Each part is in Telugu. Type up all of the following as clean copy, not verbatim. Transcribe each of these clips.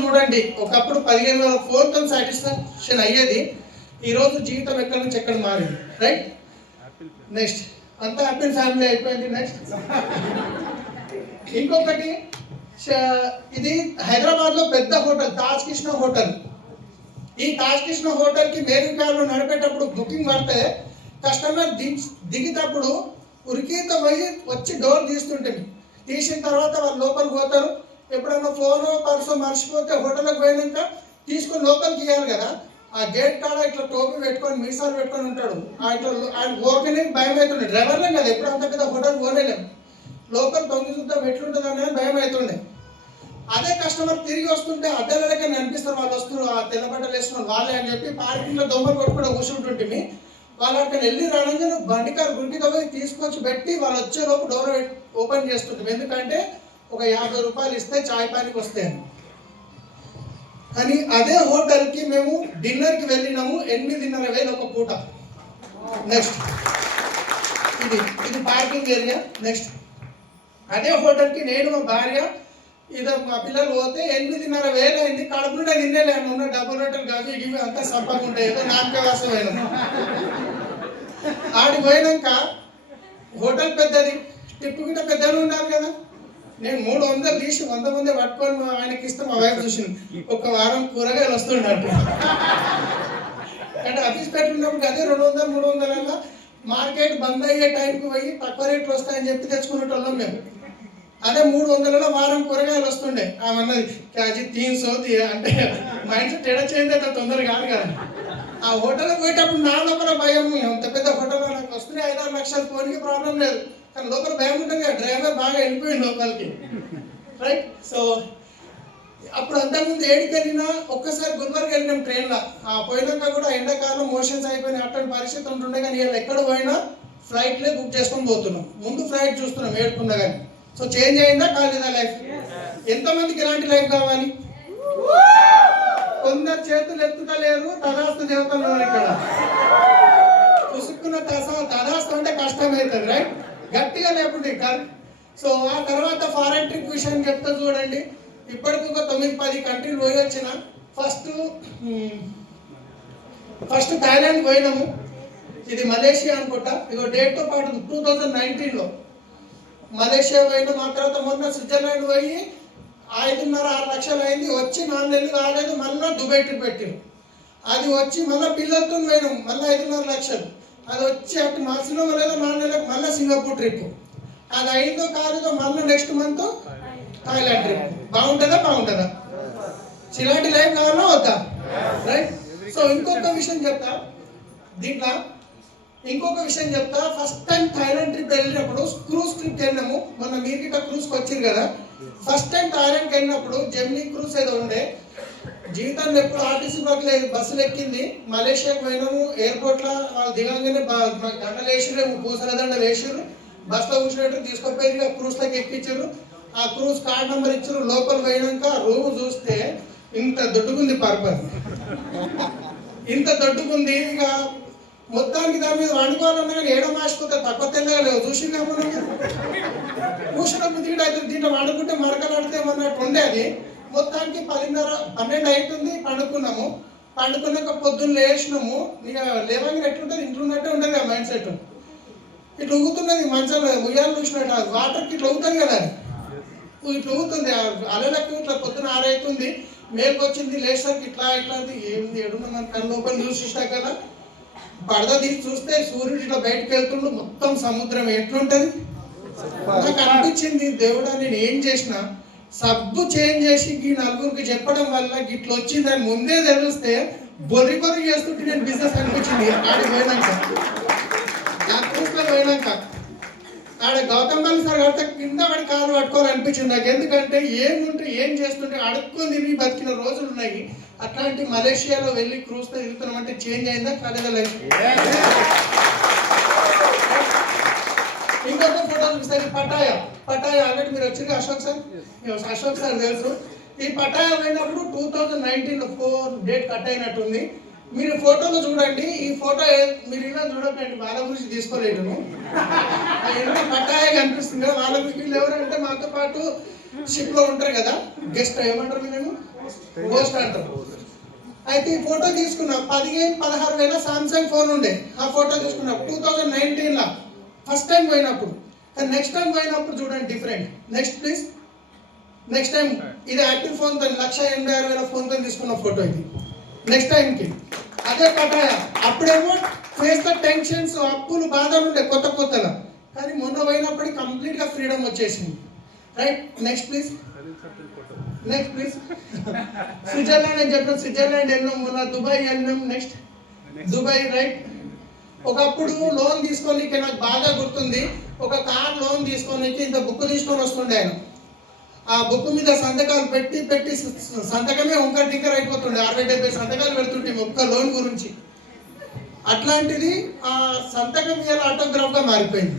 చూడండి, ఒకప్పుడు 15,000 ఫోన్తో సాటిస్ఫాక్షన్ అయ్యేది, ఈరోజు జీవితం ఎక్కడి నుంచి ఎక్కడ మారింది. రైట్, నెక్స్ట్ అంతా హ్యాపీ ఫ్యామిలీ అయిపోయింది. నెక్స్ట్ ఇంకొకటి, ఇది హైదరాబాద్లో పెద్ద హోటల్ తాజ్ కృష్ణ హోటల్. ఈ తాజ్ కృష్ణ హోటల్కి మేరుకాయలు నడిపేటప్పుడు బుకింగ్ పడితే కస్టమర్ దిగేటప్పుడు ఉరికితో పోయి వచ్చి డోర్ తీస్తుంటుంది. తీసిన తర్వాత వాళ్ళు లోపలికి పోతారు. ఎప్పుడైనా ఫోను పర్సు మర్చిపోతే హోటల్కి పోయినాక తీసుకొని లోపలికి ఇవ్వాలి కదా, ఆ గేట్ కాడ ఇట్లా టోపీ పెట్టుకొని మీసాలు పెట్టుకొని ఉంటాడు. ఇట్లా ఆయన ఓపెనే భయం అవుతుండే. డ్రైవర్లే కదా, ఎప్పుడు అంత పెద్ద హోటల్ పోలేము. లోపల తొంగి చూద్దాం ఎట్లుంటుంది అనేది భయం అవుతుండే. అదే కస్టమర్ తిరిగి వస్తుంటే అద్దెలకే అనిపిస్తారు, వాళ్ళు వస్తున్నారు ఆ తెల్లబట్టలు వేస్తున్నారు వాళ్ళే అని చెప్పి పార్కింగ్లో దొంగలు కొట్టుకుంటూ కూర్చుంటుంటే వాళ్ళు అక్కడ వెళ్ళి రావడంగా బండి కారు గుంటితో పోయి తీసుకొచ్చి పెట్టి వాళ్ళు వచ్చేలోపు డోర్ ఓపెన్ చేస్తుంటాం. ఎందుకంటే ఒక 50 రూపాయలు ఇస్తే చాయ్ పానికి వస్తాయని. కానీ అదే హోటల్కి మేము డిన్నర్కి వెళ్ళినాము, 8,500 ఒక పూట. నెక్స్ట్ ఇది పార్కింగ్ ఏరియా. నెక్స్ట్ అదే హోటల్కి నేను మా భార్య ఇది మా పిల్లలు పోతే 8,500 అయింది. కడుపు నుండి తినేలేను, ఉన్న డబుల్ రొట్టెలు కాదు ఇవి అంతా సంపగా ఉంటాయి. ఏదో నామకవాసం అయినా ఆడికి పోయినాక హోటల్ పెద్దది, టిప్పు గిట్ట పెద్దలు ఉండాలి కదా. నేను 300 తీసి 100 మంది పట్టుకొని ఆయనకి ఇస్తే మా వైఫ్ చూసింది, ఒక వారం కూరగాయలు వస్తుండట్టు. అంటే ఆఫీస్ పెట్టుకున్నప్పుడు అదే 200, 300 మార్కెట్ బంద్ అయ్యే టైంకి పోయి తక్కువ రేట్లు వస్తాయని చెప్పి తెచ్చుకునేటోళ్ళం మేము. అదే 300 వారం కూరగాయలు వస్తుండే. ఆమె అన్నది క్యాజీ 300 అంటే మైండ్ సెట్ ఎడ చేయండి అంత తొందరగా కాదు కదా. ఆ హోటల్కి పోయేటప్పుడు నా లోపల భయం, అంత పెద్ద హోటల్లో నాకు వస్తున్నాయి 5-6 లక్షలు, ఫోన్కి ప్రాబ్లం లేదు, కానీ లోపల భయం ఉంటుంది కదా. డ్రైవర్ బాగా వెళ్ళిపోయింది లోపలికి. రైట్, సో అప్పుడు అంతకుముందు ఏడికి వెళ్ళినా ఒక్కసారి గుల్బర్గా వెళ్ళినాం ట్రైన్లో. పోయినాక కూడా ఎండాకాలం మోషన్స్ అయిపోయినాయి, అట్లాంటి పరిస్థితి ఉంటుండే. కానీ వీళ్ళు ఎక్కడ పోయినా ఫ్లైట్లే బుక్ చేసుకొని పోతున్నాం. ముందు ఫ్లైట్ చూస్తున్నాం ఏడుకున్నా కానీ. సో చేంజ్ అయిందా కాలేదా లైఫ్? ఎంతమందికి ఇలాంటి లైఫ్ కావాలి? కొందరు చేతులు ఎత్తుతలేరు, తదాస్తు దేవతలు ఇక్కడ పుసుక్కున్న తదాస్తు అంటే కష్టమవుతుంది. రైట్, గట్టిగా లేకుంటే. సో ఆ తర్వాత ఫారెన్ ట్రిప్ విషయం చెప్తా చూడండి. ఇప్పటికి ఒక 9-10 కంట్రీలు పోయి వచ్చిన. ఫస్ట్ థాయిలాండ్ పోయినాము, ఇది మలేషియా అనుకుంటా. ఇగో డేట్తో పాటు 2019లో మలేషియా పోయినాము. ఆ తర్వాత మొన్న స్విట్జర్లాండ్ పోయి 5.5-6 లక్షలు అయింది. వచ్చి 4 నెలలు కాలేదు, మళ్ళీ దుబాయ్ ట్రిప్ పెట్టాము. అది వచ్చి మళ్ళీ పిల్లలతో పోయినాము, మళ్ళీ 5.5 లక్షలు. అది వచ్చి అటు మార్చిలో లేదా 4 నెలలకు మళ్ళీ సింగపూర్ ట్రిప్. అది అయిందో కాలేదో మళ్ళీ నెక్స్ట్ మంత్ థాయిలాండ్ ట్రిప్. బాగుంటుందా? ఇలాంటి లైఫ్ కావాలా వద్దా? రైట్. సో ఇంకొక విషయం చెప్తా దీంట్లో, ఫస్ట్ టైం థాయిలాండ్ ట్రిప్ వెళ్ళినప్పుడు క్రూజ్ ట్రిప్ వెళ్ళినాము. మొన్న మీరు గిట్ట క్రూజ్కి వచ్చారు కదా. ఫస్ట్ టైం థాయిలాండ్కి వెళ్ళినప్పుడు జెమినీ క్రూజ్ ఏదో ఉండే. జీవితంలో ఎప్పుడు ఆర్టీసీ బస్సులు ఎక్కింది. మలేషియాకి పోయినాము, ఎయిర్పోర్ట్లో వాళ్ళు దిగంగానే దండలు వేసిరు, పూసల దండలు వేసిరు, బస్సులో కూర్చున్నట్టు తీసుకుపోయి క్రూజ్లోకి ఎక్కించారు. ఆ క్రూజ్ కార్డ్ నెంబర్ ఇచ్చారు. లోపల పోయినాక రూమ్ చూస్తే ఇంత దొడ్డుకుంది, పర్పస్ ఇంత దొడ్డుకుంది. ఇక మొత్తానికి దాని మీద వండుకోవాలన్నా కానీ ఏడో మాసిపోతే తక్కువ తెల్లగలేవు. చూసిందా మనం కూర్చున్నప్పుడు దీంట్లో వండుకుంటే మరకలాడితే అన్నట్టు ఉండే. అది మొత్తానికి 10:30-12 అవుతుంది. పండుకున్నాక పొద్దున్న లేచినాము. ఇక లేవగానే ఎట్లుంటుంది, ఇంట్లో ఉన్నట్టే ఉంటుంది ఆ మైండ్ సెట్. ఇట్లా ఊగుతున్నది మంచం, ఉయ్యాలు చూసినట్టు వాటర్కి ఇట్లా ఊగుతుంది కదా, అది ఇట్లా ఊగుతుంది. అలలకు ఇట్లా పొద్దున 6 అవుతుంది, మేలుకు వచ్చింది. లేచేసరికి ఇట్లా ఏంది ఎడున్న మన కళ్ళు ఓపెన్ చూసినా కదా, పడద తీసి చూస్తే సూర్యుడు ఇట్లా బయటకు వెళ్తుండు, మొత్తం సముద్రం. ఎట్లుంటది? నాకు అనిపించింది, దేవుడా నేను ఏం చేసినా సబ్బు చేంజ్ చేసి ఈ నలుగురికి చెప్పడం వల్ల ఇట్లా వచ్చిందని ముందే తెలిస్తే బొర్రి చేస్తుంటే నేను బిజినెస్ అనిపించింది. ఆడికి పోయినాక నా క్రూస్లో పోయినాక ఆడ గౌతమ్ బాలి సార్ కడితే కింద పడి కాలు పట్టుకోవాలనిపించింది నాకు. ఎందుకంటే ఏం చేస్తుంటే అడుక్కొని తిరిగి బతికిన రోజులు ఉన్నాయి. అట్లాంటి మలేషియాలో వెళ్ళి క్రూజ్తో తిరుగుతున్నామంటే చేంజ్ అయిందా కాలేదా లైఫ్? ఇంకొక ఫోటో చూపిస్తారు. పటాయా ఆల్రెడీ మీరు వచ్చి అశోక్ సార్ తెలుసు. ఈ పటాయా పోయినప్పుడు 2019లో 4 డేట్ కట్ అయినట్టుంది. మీరు ఫోటోలో చూడండి. ఈ ఫోటో మీరు ఇలా చూడకండి, వాళ్ళ గురించి తీసుకోలేదు. ఎంత పట్టాయే కనిపిస్తుంది కదా. వాళ్ళ వీళ్ళు ఎవరంటే మాతో పాటు షిప్ లో ఉంటారు కదా, గెస్ట్ ఏమంటారు మీరు, పోస్ట్ అంటారు. అయితే ఈ ఫోటో తీసుకున్నా 15,000-16,000 సామ్సంగ్ ఫోన్ ఉండే. ఆ ఫోటో తీసుకున్నా 2019 ఫస్ట్ టైం పోయినప్పుడు. కానీ నెక్స్ట్ టైం పోయినప్పుడు చూడండి different. Next please. Next time ఇది యాపిల్ ఫోన్ తో 1,86,000 ఫోన్ తో తీసుకున్న ఫోటో ఇది. నెక్స్ట్ టైంకి అదే పటాయ. అప్పుడేమో ఫేస్ ద టెన్షన్స్, అప్పులు, బాధలు ఉండే కొత్తగా. కానీ మొన్న పోయినప్పటికీ కంప్లీట్ గా ఫ్రీడమ్ వచ్చేసింది. Right. Next please. Next please. Switzerland అని చెప్పిన స్విట్జర్లాండ్ వెళ్ళినాం, మొన్న దుబాయ్ వెళ్ళినాం. Next Dubai. రైట్. ఒకప్పుడు లోన్ తీసుకోనికి నాకు బాగా గుర్తుంది. ఒక కార్ లోన్ తీసుకోనికి ఇంత బుక్ తీసుకొని వస్తుండే ఆయన. ఆ బుక్ మీద సంతకాలు పెట్టి సంతకమే వంకర టింకర్ అయిపోతుండే. 60-70 సంతకాలు పెడుతుంటే ఒక్క లోన్ గురించి. అట్లాంటిది ఆ సంతకం మీద ఆటోగ్రాఫ్ గా మారిపోయింది.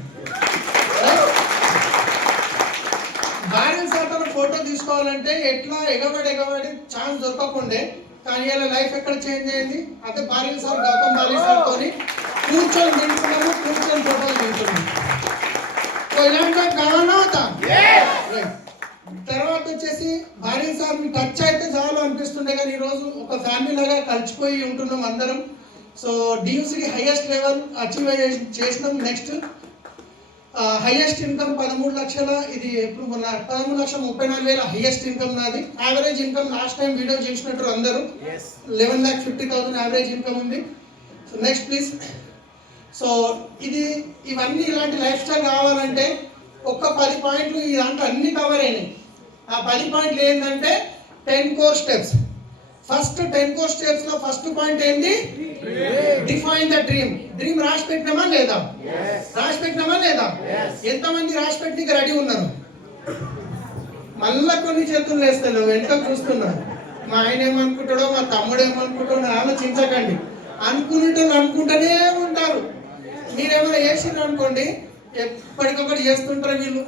భార్య సార్తో ఫోటో తీసుకోవాలంటే ఎట్లా ఎగబడి ఛాన్స్ దొరకకుండే. కానీ ఇలా లైఫ్ ఎక్కడ చేంజ్ అయింది. అదే భార్య సార్ గౌతమ్ భార్య సార్తో కూర్చొని తింటున్నాము, కూర్చొని ఫోటోలు తింటున్నాము. ఇలాంటి కావాలా అవుతా. తర్వాత వచ్చేసి భార్య సార్ టచ్ అయితే చాలు అనిపిస్తుండే. కానీ ఈరోజు ఒక ఫ్యామిలీ లాగా కలిసిపోయి ఉంటున్నాం అందరం. సో డియూసీకి హైయెస్ట్ లెవెల్ అచీవ్ చేసినాం. నెక్స్ట్ హైయెస్ట్ ఇన్కమ్ 13 లక్షల. ఇది ఎప్పుడు మొన్న 13,34,000 హైయెస్ట్ ఇన్కమ్ నాది. Average income last time video చేసినట్టు అందరూ 11,50,000 యావరేజ్ ఇన్కమ్ ఉంది. So next please. సో ఇవన్నీ ఇలాంటి లైఫ్ స్టైల్ కావాలంటే ఒక్క 10 పాయింట్లు ఈ దాంట్లో అన్ని కవర్ అయినాయి. ఆ 10 పాయింట్లు ఏంటంటే 10 core steps. First 10 core steps లో ఫస్ట్ పాయింట్ ఏంటి? Define the dream. డ్రీమ్ రాసి పెట్టినామా లేదా? ఎంతమంది రాసి పెట్టి రెడీ ఉన్నారు? మళ్ళా కొన్ని చేతులు వేస్తాను, వెంట చూస్తున్నాను. మా ఆయన ఏమనుకుంటాడో, మా తమ్ముడు ఏమనుకుంటాడో ఆలోచించకండి. అనుకునేటోళ్ళు అనుకుంటూనే ఉంటారు. మీరేమైనా చేసినారు అనుకోండి, ఎప్పటికొకటి చేస్తుంటారు. వీళ్ళు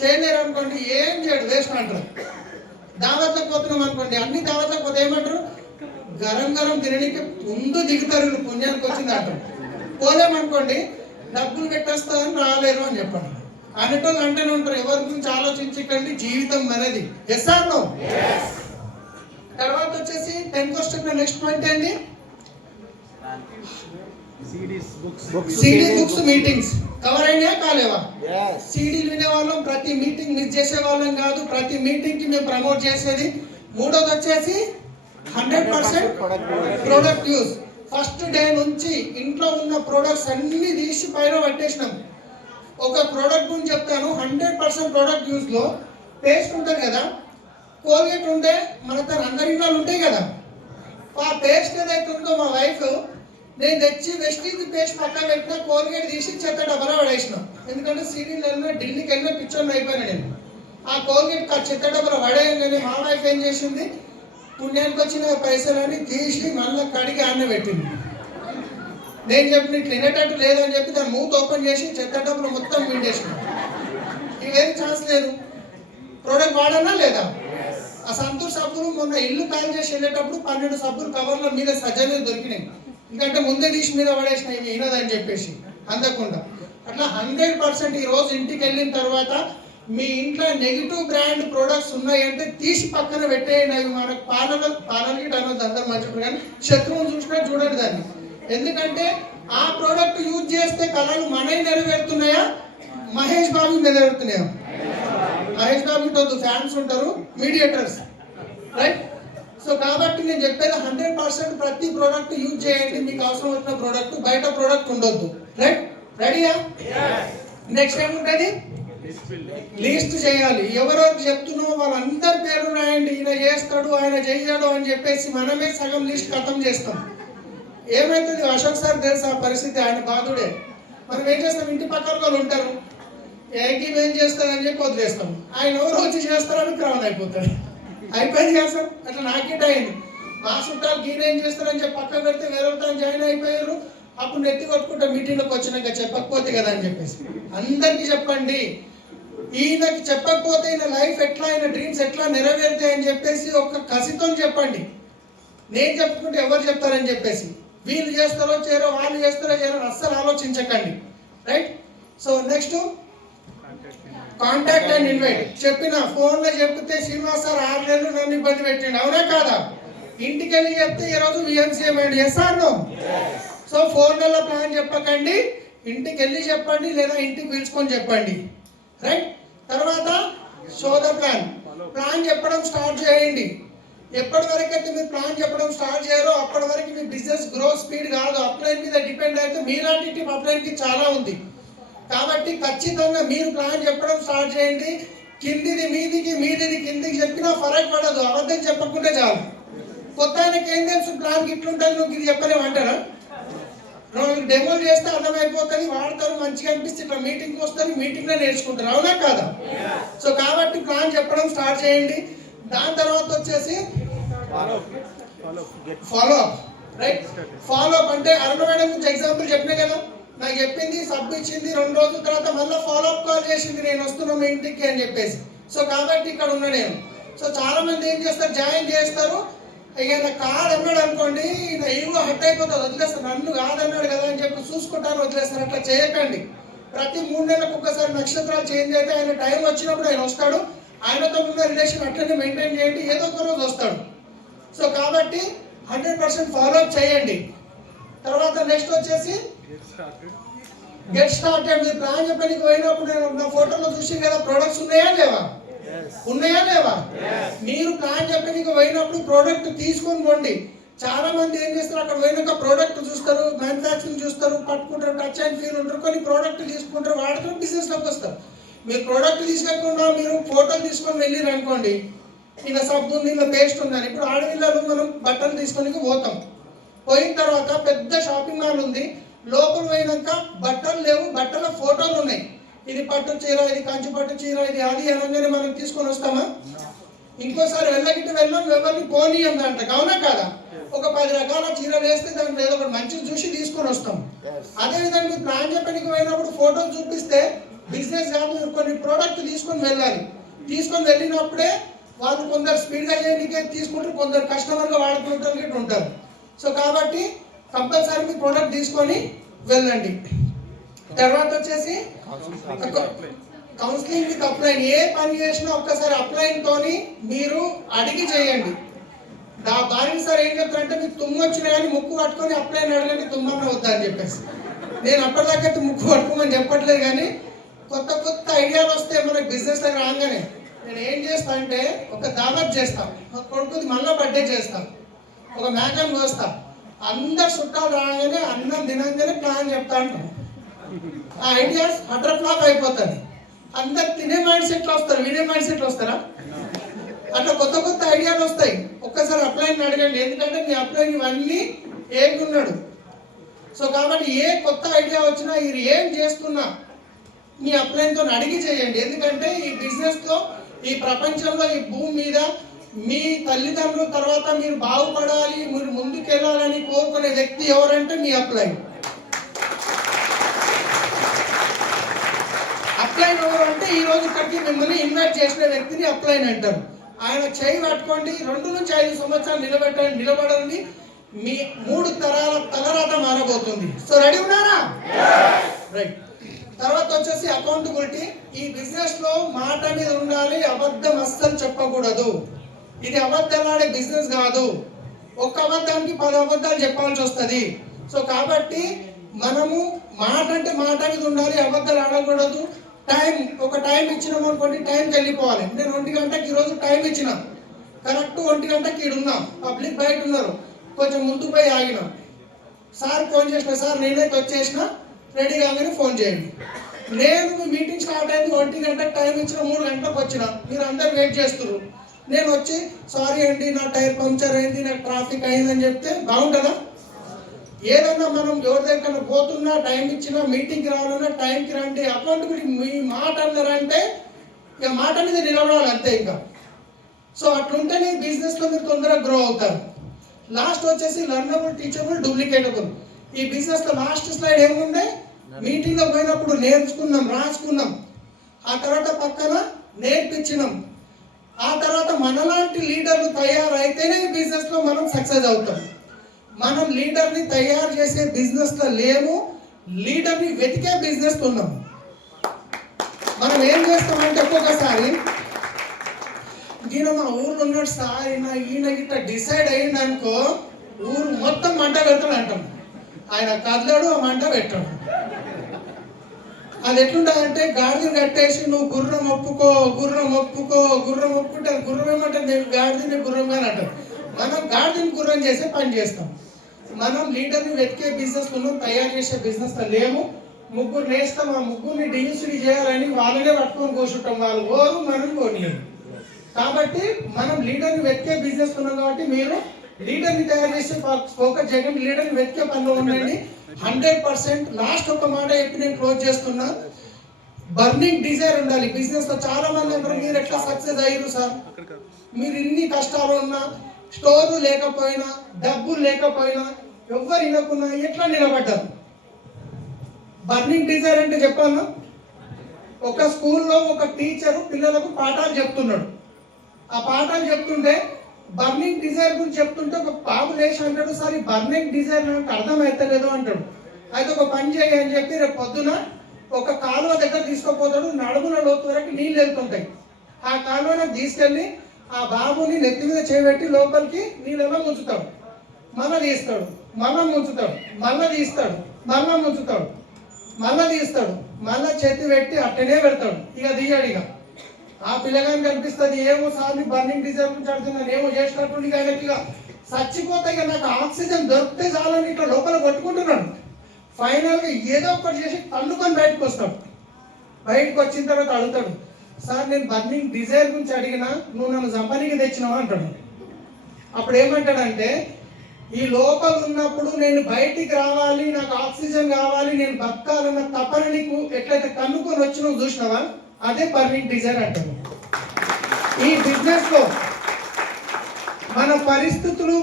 చేయలేరు అనుకోండి, ఏం చేయడు, వేస్ట్ అంటారు. దావత్లకు పోతున్నాం అనుకోండి, అన్ని దావత్లకు పోతే ఏమంటారు? గరం తినడానికి ముందు దిగుతారు. వీళ్ళు పుణ్యానికి వచ్చింది అంటారు. పోలేమనుకోండి, డబ్బులు పెట్టేస్తారని రాలేరు అని చెప్పండి. అనేటోళ్ళు అంటేనే ఉంటారు. ఎవరి గురించి ఆలోచించకండి, జీవితం అనేది. Yes or no? తర్వాత వచ్చేసి 10 క్వశ్చన్ నెక్స్ట్ పాయింట్ ఏంటి? బుక్స్ మీటింగ్స్ కవర్ అయినా కాలేవా? సీడీలు వినే వాళ్ళం, ప్రతి మీటింగ్ మిస్ చేసే వాళ్ళం కాదు. ప్రతి మీటింగ్ కి మేము ప్రమోట్ చేసేది. మూడోది వచ్చేసి 100% ప్రొడక్ట్ యూజ్. ఫస్ట్ డే నుంచి ఇంట్లో ఉన్న ప్రొడక్ట్స్ అన్ని తీసి పైన పట్టేసినాం. ఒక ప్రోడక్ట్ గురించి చెప్తాను. 100% ప్రొడక్ట్ యూజ్ లో పేస్ట్ ఉంటుంది కదా, కోల్గేట్ ఉంటే మన తన అందరి ఇంట్లో ఉంటాయి కదా. ఆ పేస్ట్ ఏదైతే ఉందో మా వైఫ్ నేను తెచ్చి వెస్టీజ్ పేస్ట్ పక్కన పెట్టిన, కోల్గేట్ తీసి చెత్త డబ్బలో పడేసిన. ఎందుకంటే సీడీలు వెళ్ళినా, ఢిల్లీకి వెళ్ళినా పిచ్చోని అయిపోయినా నేను. ఆ కోల్గేట్ చెత్త డబ్బలో పడేయగానే మా వైఫ్ ఏం చేసింది? పుణ్యానికి వచ్చిన పైసలని తీసి మళ్ళీ కడిగి అన్న పెట్టింది. నేను చెప్పిన ఇట్లా వినేటట్టు లేదని చెప్పి దాన్ని మూత ఓపెన్ చేసి చెత్త డబ్బులు మొత్తం విండేసిన. ఇవేం ఛాన్స్ లేదు. ప్రోడక్ట్ వాడనా లేదా? ఆ సంతూర్ సబ్బులు మొన్న ఇల్లు కాల్ చేసి వెళ్ళేటప్పుడు 12 సబ్బులు కవర్ల మీద సజ్జనే దొరికినాయి. ఎందుకంటే ముందే తీసి మీద పడేసిన ఇవి వినదని చెప్పేసి అందకుండా. అట్లా 100% ఈ రోజు ఇంటికి వెళ్ళిన తర్వాత మీ ఇంట్లో నెగిటివ్ బ్రాండ్ ప్రొడక్ట్స్ ఉన్నాయంటే తీసి పక్కన పెట్టేయండి. అవి మనకు పాలనకి అనొద్దు, అందరు మంచిగా. కానీ శత్రువుని చూసినా చూడండి దాన్ని. ఎందుకంటే ఆ ప్రోడక్ట్ యూజ్ చేస్తే కళలు మనవి నెరవేరుతున్నాయా, మహేష్ బాబు నెరవేరుతున్నాయా? మహేష్ బాబు ఉంటుంది, ఫ్యాన్స్ ఉంటారు, మీడియేటర్స్. రైట్. సో కాబట్టి నేను చెప్పేది 100% ప్రతి ప్రోడక్ట్ యూజ్ చేయండి. మీకు అవసరం వచ్చిన ప్రోడక్ట్, బయట ప్రోడక్ట్ ఉండొద్దు. రైట్. రెడీయా? నెక్స్ట్ ఏముంటుంది? లిస్ట్ చేయాలి. ఎవరెవరు చెప్తున్నామో వాళ్ళందరి పేరు రాయండి. ఈయన చేస్తాడు, ఆయన చెయ్యడు అని చెప్పేసి మనమే సగం లిస్ట్ ఖతం చేస్తాం. ఏమైతుంది? అశోక్ సార్ తెలుసు ఆ పరిస్థితి, ఆయన బాధుడే. మనం ఏం చేస్తాం? ఇంటి పక్కన వాళ్ళు ఉంటారు, ఏకీం ఏం చేస్తారని చెప్పి వదిలేస్తాం. ఆయన ఎవరు వచ్చి చేస్తారని క్రౌన్ అయిపోతారు. అయిపోయింది కదా సార్. అట్లా నాకేట అయింది. మా చుట్టాలు గీన ఏం చేస్తారని చెప్పి పక్కన పెడితే వేరే జాయిన్ అయిపోయారు. అప్పుడు నెత్తి కొట్టుకుంటా మీటింగ్లోకి వచ్చినాక చెప్పకపోతే కదా అని చెప్పేసి. అందరికీ చెప్పండి. ఈయనకి చెప్పకపోతే ఈయన లైఫ్ ఎట్లా, ఆయన డ్రీమ్స్ ఎట్లా నెరవేరుతాయి అని చెప్పేసి ఒక కసితో చెప్పండి. నేను చెప్పుకుంటే ఎవరు చెప్తారని చెప్పేసి. వీళ్ళు చేస్తారో చేయరో, వాళ్ళు చేస్తారో చేయరో అస్సలు ఆలోచించకండి. Right. So next contact and invite. చెప్పిన ఫోన్లో చెప్తే శ్రీనివాస్ సార్ 6 నెలలు నన్ను ఇబ్బంది పెట్టిండు, అవునా కాదా? ఇంటికి వెళ్ళి చెప్తే ఈరోజు విఎంసీఎం అండి. Yes or no? సో ఫోన్లలో ప్లాన్ చెప్పకండి, ఇంటికి వెళ్ళి చెప్పండి, లేదా ఇంటికి పిలుచుకొని చెప్పండి. రైట్. తర్వాత షో ద ప్లాన్ చెప్పడం స్టార్ట్ చేయండి. ఎప్పటి వరకు అయితే మీరు ప్లాన్ చెప్పడం స్టార్ట్ చేయరో అప్పటి వరకు మీ బిజినెస్ గ్రో స్పీడ్ కాదు. అప్లైన్ మీద డిపెండ్ అయితే మీలాంటి టీం అప్లైన్కి చాలా ఉంది. కాబట్టి ఖచ్చితంగా మీరు ప్లాన్ చెప్పడం స్టార్ట్ చేయండి. కిందిది మీదికి, మీదిది కిందికి చెప్పినా ఫరక్ పడదు, అబద్ధం చెప్పకుంటే చాలు. కొత్త ఆయనకి ఏం తెలుసు ప్లాన్కి ఇట్లుంటుంది, నువ్వు ఇది చెప్పలేమంటారా? డెమోలు చేస్తే అర్థమైపోతుంది, వాడతారు, మంచిగా అనిపిస్తే ఇట్లా మీటింగ్కి వస్తారు, మీటింగ్లో నేర్చుకుంటారు, అవునా కాదా? సో కాబట్టి ప్లాన్ చెప్పడం స్టార్ట్ చేయండి. దాని తర్వాత వచ్చేసి follow up. Right. Follow up అంటే అరుణ మేడం గురించి ఎగ్జాంపుల్ చెప్పినా కదా, నాకు చెప్పింది, సబ్ ఇచ్చింది, 2 రోజుల తర్వాత మళ్ళీ ఫాలో అప్ కాల్ చేసింది, నేను వస్తున్నా మీ ఇంటికి అని చెప్పేసి. సో కాబట్టి ఇక్కడ ఉన్నా నేను. సో చాలా మంది ఏం చేస్తారు, జాయిన్ చేస్తారు, ఇక నాకు కాదన్నాడు అనుకోండి, ఈగో హట్ అయిపోతుంది, వదిలేస్తారు, నన్ను కాదన్నాడు కదా అని చెప్పి చూసుకుంటారు, వదిలేస్తారు. అట్లా చేయకండి. ప్రతి 3 నెలలకు ఒకసారి నక్షత్రాలు చేంజ్ అయితే ఆయన టైం వచ్చినప్పుడు ఆయన వస్తాడు. ఆయనతో ఉన్న రిలేషన్ అట్లనే మెయింటైన్ చేయండి, ఏదో ఒక రోజు వస్తాడు. సో కాబట్టి 100% ఫాలో అప్ చేయండి. తర్వాత నెక్స్ట్ వచ్చేసి గెట్ స్టార్టెడ్. మీరు ప్లాన్ చెప్పడానికి పోయినప్పుడు నేను నా ఫోటోలో చూసి కదా, ప్రొడక్ట్స్ ఉన్నాయా లేవా? ఉన్నాయా లేవా? మీరు ప్లాన్ చెప్పడానికి పోయినప్పుడు ప్రోడక్ట్ తీసుకొని పోండి. చాలా మంది ఏం చేస్తారు, అక్కడ పోయినాక ప్రోడక్ట్ చూస్తారు, మ్యానుఫ్యాక్చరింగ్ చూస్తారు, పట్టుకుంటారు, టచ్ అండ్ ఫీల్ ఉంటారు, కొన్ని ప్రోడక్ట్ తీసుకుంటారు, వాడుతారు, బిజినెస్లోకి వస్తారు. మీరు ప్రోడక్ట్ తీసుకోకుండా మీరు ఫోటోలు తీసుకొని వెళ్ళిరు అనుకోండి, ఇలా సబ్బు ఉంది, ఇలా పేస్ట్ ఉందని. ఇప్పుడు ఆడపిల్లలు మనం బట్టలు తీసుకొని పోతాం, పోయిన తర్వాత పెద్ద షాపింగ్ మాల్ ఉంది, లోపల పోయినాక బట్టలు లేవు, బట్టల ఫోటోలు ఉన్నాయి, ఇది పట్టు చీర, ఇది కంచి పట్టు చీర, ఇది అది అనగానే మనం తీసుకొని వస్తామా? ఇంకోసారి వెళ్ళగిట్టు వెళ్ళాం, ఎవరిని పోనీ అందంట, అవునా కాదా? ఒక 10 రకాల చీరలు వేస్తే దాంట్లో ఏదో ఒకటి మంచిది చూసి తీసుకొని వస్తాం. అదేవిధంగా మీరు ప్లాన్ చెప్పడానికి పోయినప్పుడు ఫోటోలు చూపిస్తే బిజినెస్ కాదు, మీరు కొన్ని ప్రోడక్ట్ తీసుకొని వెళ్ళాలి. తీసుకొని వెళ్ళినప్పుడే వాళ్ళు కొందరు స్పీడ్గా చేయడానికే తీసుకుంటారు, కొందరు కస్టమర్గా వాడుకుంటారు ఉంటారు. సో కాబట్టి కంపల్సరీ మీ ప్రోడక్ట్ తీసుకొని వెళ్ళండి. తర్వాత వచ్చేసి కౌన్సిలింగ్ విత్ అప్లైన్. ఏ పని చేసినా ఒక్కసారి అప్లైన్ తోని మీరు అడిగి చేయండి. దానికి సార్ ఏం చెప్తారంటే, మీకు తుమ్ము వచ్చినా కానీ ముక్కు పట్టుకొని అప్లైన్ అడగండి, తుమ్మన్న వద్దా అని చెప్పేసి. నేను అప్పటిదాకా ముక్కు పట్టుకోమని చెప్పట్లేదు, కానీ కొత్త కొత్త ఐడియాలు వస్తే మనకి బిజినెస్లో రాగానే నేను ఏం చేస్తా అంటే, ఒక దావత్ చేస్తాను, ఒక కొడుకుది మళ్ళీ బర్త్డే చేస్తాను, ఒక మేకను కోస్తా, అందరు చుట్టాలు రాగానే అన్నం తినంగానే ప్లాన్ చెప్తా అంటాం. ఆ ఐడియాస్ హండ్రెడ్ ఫ్లాప్ అయిపోతుంది. అందరు తినే మైండ్ సెట్లు వస్తారు, వినే మైండ్ సెట్లు వస్తారా? అట్లా కొత్త కొత్త ఐడియాలు వస్తాయి. ఒక్కసారి అప్లైన్ అడగండి, ఎందుకంటే మీ అప్లైన్ ఇవన్నీ ఏమున్నాడు. సో కాబట్టి ఏ కొత్త ఐడియా వచ్చినా, మీరు ఏం చేస్తున్నా మీ అప్లైన్తో అడిగి చేయండి. ఎందుకంటే ఈ బిజినెస్తో, ఈ ప్రపంచంలో, ఈ భూమి మీద మీ తల్లిదండ్రుల తర్వాత మీరు బాగుపడాలి, మీరు ముందుకెళ్ళాలని కోరుకునే వ్యక్తి ఎవరంటే మీ అప్లైన్. అప్లైన్ ఎవరు అంటే ఈ రోజు ఇక్కడికి మిమ్మల్ని ఇన్వైట్ చేసిన వ్యక్తిని అప్లైన్ అంటారు. ఆయన చేయి పట్టుకోండి, 2 నుంచి 5 సంవత్సరాలు నిలబడండి, మీ 3 తరాల తలరాత మారబోతుంది. సో రెడీ ఉన్నారా? రైట్. తర్వాత వచ్చేసి అకౌంటబిలిటీ. ఈ బిజినెస్ లో మాట మీద ఉండాలి, అబద్ధం అస్సలు చెప్పకూడదు. ఇది అబద్ధాలాడే బిజినెస్ కాదు, ఒక్క అబద్ధానికి 10 అబద్ధాలు చెప్పాల్సి వస్తుంది. సో కాబట్టి మనము మాట అంటే మాట మీద ఉండాలి, అబద్ధాలు ఆడకూడదు. ఒక టైం ఇచ్చినాము అనుకోండి, టైంకి వెళ్ళిపోవాలి. నేను 1 గంటకి ఈరోజు టైం ఇచ్చిన, కరెక్ట్ 1 గంటకి ఇక్కడ ఉన్నాం, పబ్లిక్ బయట ఉన్నారు, కొంచెం ముందుకు పోయి ఆగినాం. సార్ ఫోన్ చేసిన, సార్ నేనైతే వచ్చేసిన, రెడీ కాగానే ఫోన్ చేయండి. నేను మీ మీటింగ్ స్టార్ట్ అయింది 1 గంటకి టైం ఇచ్చిన, 3 గంటలకు వచ్చిన, మీరు అందరు వెయిట్ చేస్తున్నారు. నేను వచ్చి సారీ అండి నా టైర్ పంక్చర్ అయింది, నాకు ట్రాఫిక్ అయిందని చెప్తే బాగుంటుందా? ఏదన్నా మనం ఎవరి దగ్గర పోతున్నా, టైం ఇచ్చినా, మీటింగ్కి రావాలన్నా టైంకి రండి. అకౌంటబిలిటీ మీ మాట అన్నారంటే ఇక మాట మీద నిలబడాలి అంతే ఇంకా. సో అట్లుంటేనే బిజినెస్లో మీరు తొందరగా గ్రో అవుతారు. లాస్ట్ వచ్చేసి లర్నబుల్, టీచబుల్, డూప్లికేటబుల్. ఈ బిజినెస్లో లాస్ట్ స్లైడ్ ఏముంది, మీటింగ్లో పోయినప్పుడు నేర్చుకున్నాం, రాసుకున్నాం, ఆ తర్వాత పక్కన నేర్పించినాం, ఆ తర్వాత మనలాంటి లీడర్లు తయారైతేనే ఈ బిజినెస్లో మనం సక్సెస్ అవుతాం. మనం లీడర్ని తయారు చేసే బిజినెస్లో లేము, లీడర్ని వెతికే బిజినెస్ ఉన్నాం. మనం ఏం చేస్తామంటే ఒక్కొక్కసారి ఈయన మా ఊర్లో ఉన్నాడు సార్, ఈయన ఇట్లా డిసైడ్ అయ్యింది అనుకో ఊరు మొత్తం మంట పెడతాడు అంటాం. ఆయన కదలడు, ఆ మంట పెట్టాడు. అది ఎట్లుంటుందంటే గాడిదని కట్టేసి నువ్వు గుర్రం ఒప్పుకో గుర్రంటే గుర్రం ఏమంటే నేను గాడిదని గుర్రంగా అంటారు. మనం గాడిదని గుర్రం చేసే పని చేస్తాం. మనం లీడర్ని వెతికే బిజినెస్ ఉన్నాం, తయారు చేసే బిజినెస్ లేము. ముగ్గురు నేస్తాం, ఆ ముగ్గురిని డియూసీ చేయాలని వాళ్ళనే పట్టుకొని కూర్చుంటాం. వాళ్ళు ఓరు మనం కోనియరు. కాబట్టి మనం లీడర్ని వెతికే బిజినెస్ ఉన్నాం. కాబట్టి మీరు లీడర్ని తయారు చేసే ఫోకస్ చేయడం, లీడర్ని వెతికే పనిలో ఉండండి. 100%. లాస్ట్ ఒక మాట చెప్పి నేను క్లోజ్ చేస్తున్నా. బర్నింగ్ డిజైర్ ఉండాలి బిజినెస్ లో. చాలా మంది అంటారు మీరు ఎట్లా సక్సెస్ అయ్యారు సార్, మీరు ఇన్ని కష్టాలు ఉన్నా, స్టోర్ లేకపోయినా, డబ్బులు లేకపోయినా, ఎవ్వరు వినకున్నా ఎట్లా నిలబడ్డారు? బర్నింగ్ డిజైర్ అంటే చెప్పాను, ఒక స్కూల్లో ఒక టీచరు పిల్లలకు పాఠాలు చెప్తున్నాడు. ఆ పాఠాలు చెప్తుంటే బర్నింగ్ డిజైర్ గురించి చెప్తుంటే ఒక బాబు లేచి అంటాడు, సార్ ఈ బర్నింగ్ డిజైర్ నాకు అర్థమవుతలేదు అంటాడు. అయితే ఒక పని చేయి అని చెప్పి రేపు పొద్దున ఒక కాలువ దగ్గర తీసుకుపోతాడు. నడుముల లోతు వరకు నీళ్ళు వెళ్తుంటాయి. ఆ కాలువను తీసుకెళ్ళి ఆ బాబుని నెత్తి మీద చేయబెట్టి లోపలికి నీళ్ళలో ముంచుతాడు. మళ్ళా తీస్తాడు, మళ్ళా ముంచుతాడు, మళ్ళా తీస్తాడు, మళ్ళా ముంచుతాడు, మళ్ళా తీస్తాడు, మళ్ళా చేతి పెట్టి అట్టనే పెడతాడు. ఇక దిగాడు. ఇక ఆ పిల్లగాని కనిపిస్తుంది, ఏమో సార్ని బర్నింగ్ డిజైర్ గురించి అడుగుతున్నాను, ఏమో చేసినట్టు ఆయనకి ఇక చచ్చిపోతే ఇక నాకు ఆక్సిజన్ దొరికితే చాలని ఇట్లా లోపల కొట్టుకుంటున్నాడు. ఫైనల్గా ఏదో ఒకటి చేసి తన్నుకొని బయటకు వస్తాడు. బయటకు వచ్చిన తర్వాత అడుగుతాడు, సార్ నేను బర్నింగ్ డిజైర్ గురించి అడిగినా నువ్వు నన్ను చంపనీకి తెచ్చినావా అంటాడు. అప్పుడు ఏమంటాడంటే, ఈ లోపల ఉన్నప్పుడు నేను బయటికి రావాలి, నాకు ఆక్సిజన్ కావాలి, నేను బతకాలన్న తపన నీకు ఎట్లయితే కన్నుకొని వచ్చినావు చూసినావా, అదే బర్నింగ్ డిజైర్ అంటారు. ఈ బిజినెస్ లో మన పరిస్థితులు,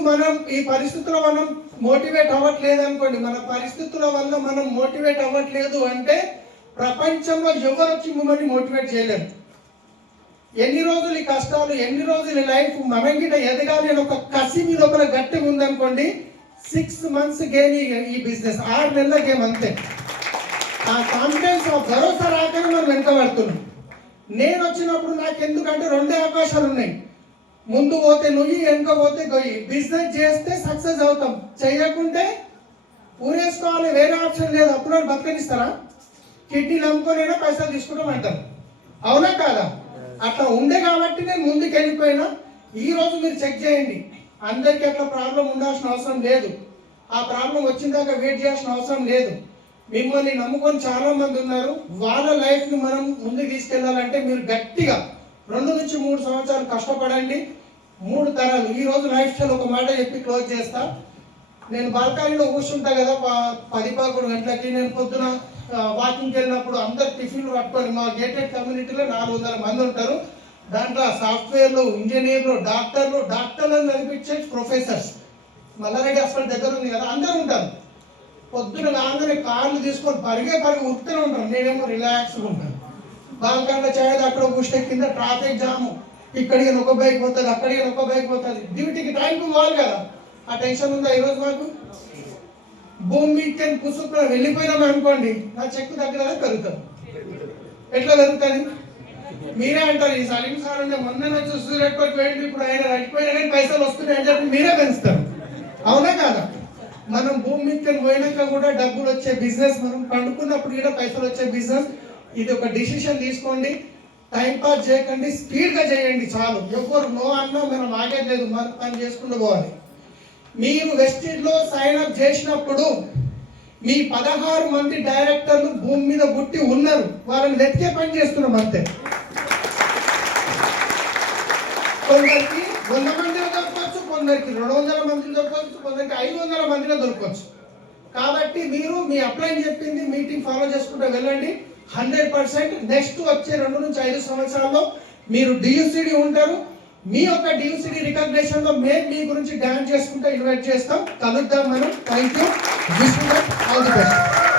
ఈ పరిస్థితుల్లో మనం మోటివేట్ అవ్వట్లేదు అనుకోండి, మన పరిస్థితుల వల్ల మనం మోటివేట్ అవ్వట్లేదు అంటే ప్రపంచంలో ఎవరు వచ్చి మిమ్మల్ని మోటివేట్ చేయలేరు. ఎన్ని రోజులు ఈ కష్టాలు, ఎన్ని రోజులు ఈ లైఫ్ మనం గిట్ట ఎదగాలి అని ఒక కసి మీ లోపల గట్టిగా ఉందనుకోండి, 6 months గేమ్ ఈ బిజినెస్, 6 నెలల గేమ్ అంతే. ఆ కాన్ఫిడెన్స్, ఆ భరోసా రాకనే మనం వెనకబడుతున్నాం. నేను వచ్చినప్పుడు నాకు ఎందుకంటే 2 అవకాశాలు ఉన్నాయి, ముందు పోతే నువ్వు, వెనుక పోతే గొయ్యి. బిజినెస్ చేస్తే సక్సెస్ అవుతాం, చేయకుంటే ఊరేసుకోవాలి, వేరే ఆప్షన్ లేదు. అప్పుడు బతకనిస్తారా? కిడ్నీలు అమ్ముకోనైనా పైసలు తీసుకుంటాం అంటారు, అవునా కాదా? అట్లా ఉండే కాబట్టి నేను ముందుకు వెళ్ళిపోయినా. ఈ రోజు మీరు చెక్ చేయండి, అందరికీ అట్లా ప్రాబ్లం ఉండాల్సిన అవసరం లేదు. ఆ ప్రాబ్లం వచ్చిన దాకా వెయిట్ చేయాల్సిన అవసరం లేదు. మిమ్మల్ని నమ్ముకొని చాలా మంది ఉన్నారు. వాళ్ళ లైఫ్ ని మనం ముందుకు తీసుకెళ్లాలంటే మీరు గట్టిగా 2 నుంచి 3 సంవత్సరాలు కష్టపడండి. 3 తరాలు. ఈ రోజు లైఫ్ స్టైల్ ఒక మాట చెప్పి క్లోజ్ చేస్తా. నేను బాల్కనీలో కూర్చుంటా కదా 10-11 గంటలకి. నేను పొద్దున వాకింగ్కి వెళ్ళినప్పుడు అందరు టిఫిన్లు పట్టుకొని, మా గేటెడ్ కమ్యూనిటీలో 400 మంది ఉంటారు. దాంట్లో సాఫ్ట్వేర్లు, ఇంజనీర్లు, డాక్టర్లను నడిపించే ప్రొఫెసర్స్, మల్లారెడ్డి హాస్పిటల్ దగ్గర ఉంది కదా, అందరూ ఉంటారు. పొద్దున కాగానే కార్లు తీసుకొని పరిగే ఉరుకుతూనే ఉంటారు. నేనేమో రిలాక్స్గా ఉంటాను. బాల్కనీలో చాయ్ అక్కడ కూర్చుంటే కింద ట్రాఫిక్ జాము, ఇక్కడికి ఒక బైక్ పోతుంది, అక్కడికి ఒక బైక్ పోతుంది. డ్యూటీకి టైంకి పోవాలి కదా, ఆ టెన్షన్ ఉందా ఈరోజు మాకు? భూమి మీదకి పుసుకుని వెళ్ళిపోయినాము అనుకోండి, నా చెక్కు దగ్గర పెరుగుతాం. ఎట్లా పెరుగుతుంది? మీరే అంటారు, ఈ సలీం సార్ ఉంటే మొన్న చూసి వేయండి, ఇప్పుడు ఆయన రచ్చిపోయినా కానీ పైసలు వస్తున్నాయి అని చెప్పి మీరే పెంచుతారు, అవునా కాదా? మనం భూమి మీదకి పోయినాక కూడా డబ్బులు వచ్చే బిజినెస్, మనం పండుకున్నప్పుడు కూడా పైసలు వచ్చే బిజినెస్. ఇది ఒక డిసిషన్ తీసుకోండి, టైం పాస్ చేయకండి, స్పీడ్గా చేయండి చాలు. ఎవరు నో అన్నా మనం ఆగేది లేదు, మన పని చేసుకుంటూ పోవాలి. మీరు వెస్టీజ్లో సైన్ అప్ చేసినప్పుడు మీ 16 మంది డైరెక్టర్లు భూమి మీద పుట్టి ఉన్నారు, వాళ్ళని వెతికే పని చేస్తున్నాం అంతే. కొందరికి 100 మందిలో దొరకవచ్చు, కొందరికి 200 మందిలో దొరకవచ్చు, కొందరికి 500 మందిలో దొరకవచ్చు. కాబట్టి మీరు మీ అప్లై చెప్పింది మీటింగ్ ఫాలో చేసుకుంటూ వెళ్ళండి. 100% నెక్స్ట్ వచ్చే 2 నుంచి 5 సంవత్సరాల్లో మీరు డియూసిడి ఉంటారు. మీ యొక్క డియూసిడి రికగ్నిషన్ లో మేము మీ గురించి డాన్స్ చేసుకుంటూ ఇన్వైట్ చేస్తాం. కలుద్దాం మనం. Thank you. All the best.